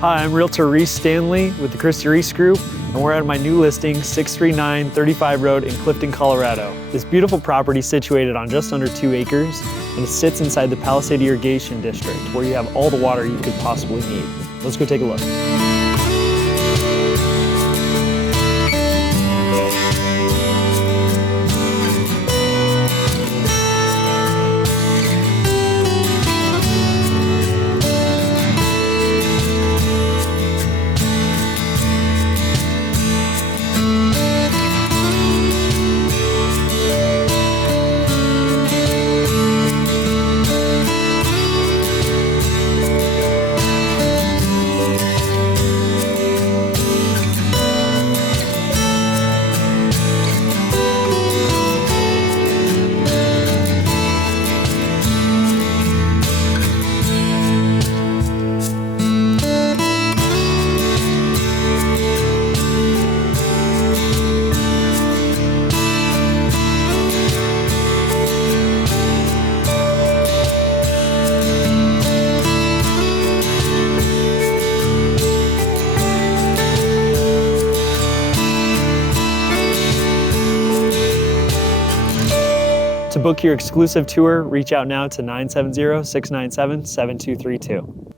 Hi, I'm Realtor Reece Stanley with the Christi Reece Group, and we're at my new listing, 639 35 Road in Clifton, Colorado. This beautiful property is situated on just under 2 acres, and it sits inside the Palisade Irrigation District, where you have all the water you could possibly need. Let's go take a look. To book your exclusive tour, reach out now to 970-697-7232.